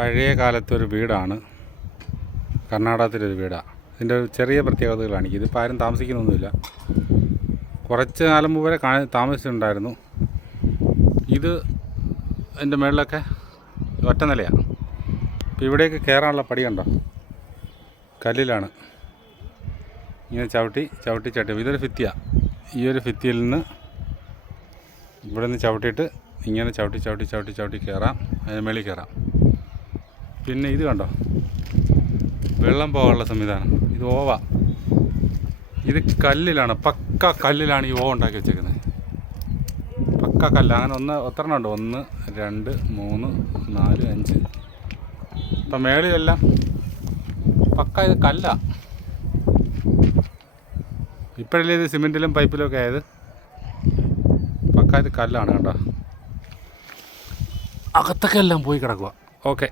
പഴയ കാലത്തൊരു വീടാണ്, കർണാടകത്തിലൊരു വീടാണ്. ഇതിൻ്റെ ഒരു ചെറിയ പ്രത്യേകതകളാണ്. ഇതിപ്പോൾ ആരും താമസിക്കുന്നൊന്നുമില്ല. കുറച്ച് കാലം മുമ്പ് വരെ താമസിച്ചിട്ടുണ്ടായിരുന്നു. ഇത് എൻ്റെ മുകളിലൊക്കെ ഒറ്റ നിലയാണ്. ഇപ്പോൾ ഇവിടേക്ക് കയറാനുള്ള പടി കണ്ടോ, കല്ലിലാണ്. ഇങ്ങനെ ചവിട്ടി ഇതൊരു ഭിത്തിയാണ്. ഈ ഒരു ഭിത്തിയിൽ നിന്ന് ഇവിടെ നിന്ന് ചവിട്ടിയിട്ട് ഇങ്ങനെ ചവിട്ടി കയറാം, അതിന് മേളിൽ കയറാം. പിന്നെ ഇത് കണ്ടോ, വെള്ളം പോകാനുള്ള സംവിധാനം. ഇത് ഓവ, ഇത് കല്ലിലാണ്, പക്ക കല്ലിലാണ് ഈ ഓവ ഉണ്ടാക്കി വെച്ചേക്കുന്നത്. പക്ക കല്ല്. അങ്ങനെ എത്രണ്ണം ഉണ്ട്? 1 2 3 4 5. ഇപ്പം മേളിലെല്ലാം പക്ക ഇത് കല്ലാണ്. ഇപ്പോഴല്ലേ ഇത് സിമെൻറ്റിലും പൈപ്പിലും ഒക്കെ ആയത്. പക്ക ഇത് കല്ലാണ്. കണ്ടോ, അകത്തൊക്കെ എല്ലാം പോയി കിടക്കുക. ഓക്കെ.